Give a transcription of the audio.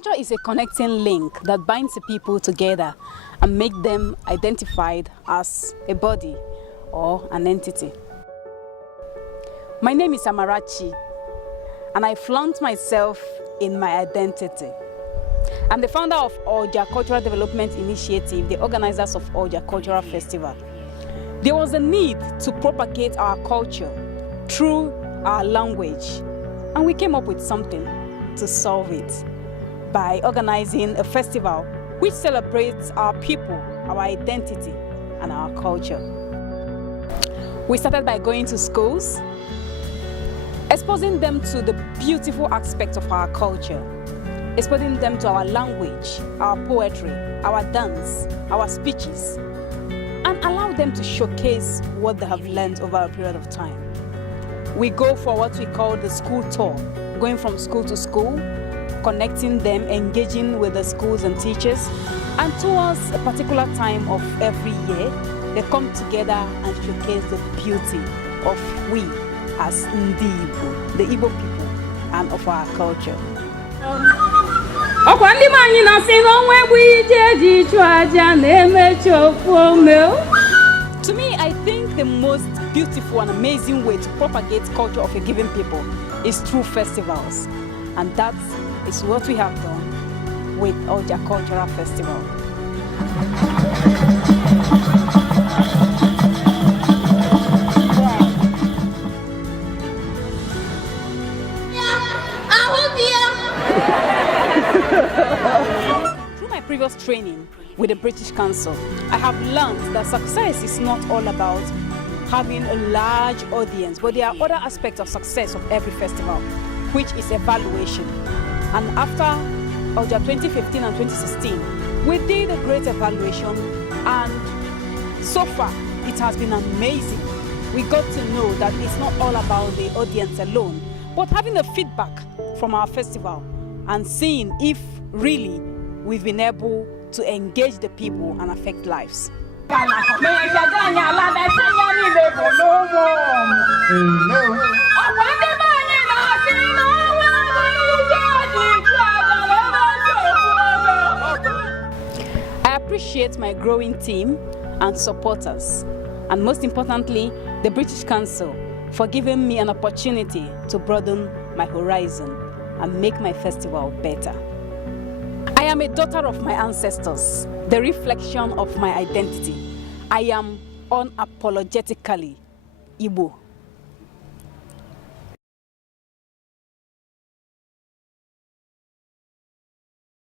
Culture is a connecting link that binds the people together and make them identified as a body or an entity. My name is Amarachi, and I flaunt myself in my identity. I'm the founder of Oja Cultural Development Initiative, the organizers of Oja Cultural Festival. There was a need to propagate our culture through our language, and we came up with something to solve it by organizing a festival which celebrates our people, our identity, and our culture. We started by going to schools, exposing them to the beautiful aspects of our culture, exposing them to our language, our poetry, our dance, our speeches, and allow them to showcase what they have learned over a period of time. We go for what we call the school tour, going from school to school, connecting them, engaging with the schools and teachers, and towards a particular time of every year, they come together and showcase the beauty of we as Igbo, the Igbo people, and of our culture. To me, I think the most beautiful and amazing way to propagate culture of a given people is through festivals, and that is what we have done with Oja Cultural Festival. Through my previous training with the British Council, I have learned that success is not all about having a large audience, but there are other aspects of success of every festival, which is evaluation. And after Oja 2015 and 2016, we did a great evaluation, and so far it has been amazing. We got to know that it's not all about the audience alone, but having a feedback from our festival and seeing if really we've been able to engage the people and affect lives. I appreciate my growing team and supporters, and most importantly, the British Council for giving me an opportunity to broaden my horizon and make my festival better. I am a daughter of my ancestors, the reflection of my identity. I am unapologetically Igbo.